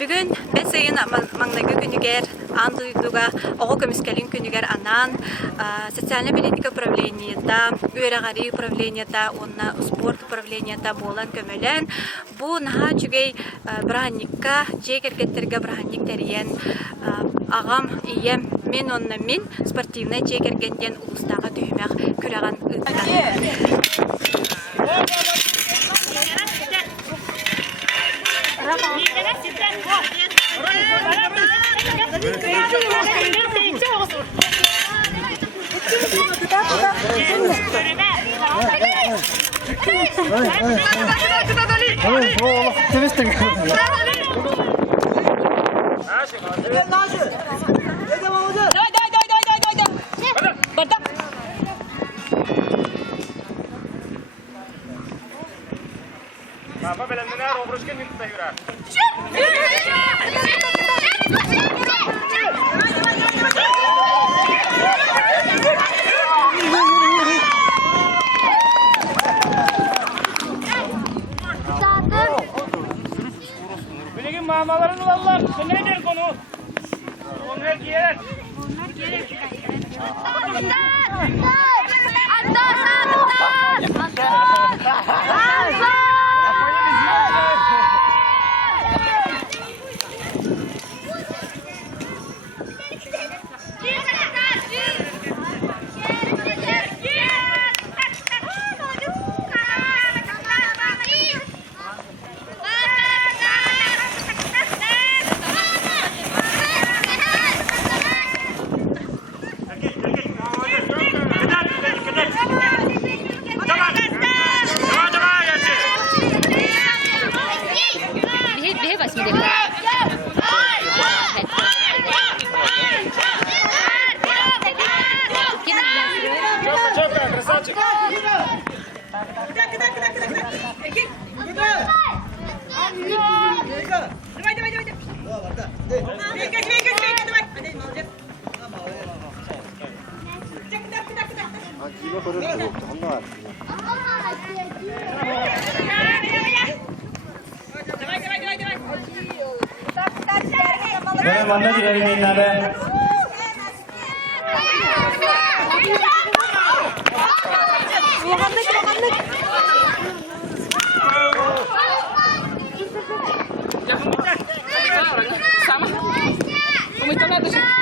Bugün ben sayın manlaga günüger anduyduga oğu kömüskelin günüger anan социальная политика управленията, üyeregari управленията, onna sport управленията болан kömelen bu naha çügey brahannikka jekergetterge brahannik teriyen ağam iyem men onna min sportivnay jekergeten ulustaga tühmek küragan Apa belanjanya robroskan minta sayuran. Benim mamaların olanlar, sen ne der konu? Onlar giyer. Красавчик! Benim anne girelim inlere. Sama. Umito na to siya.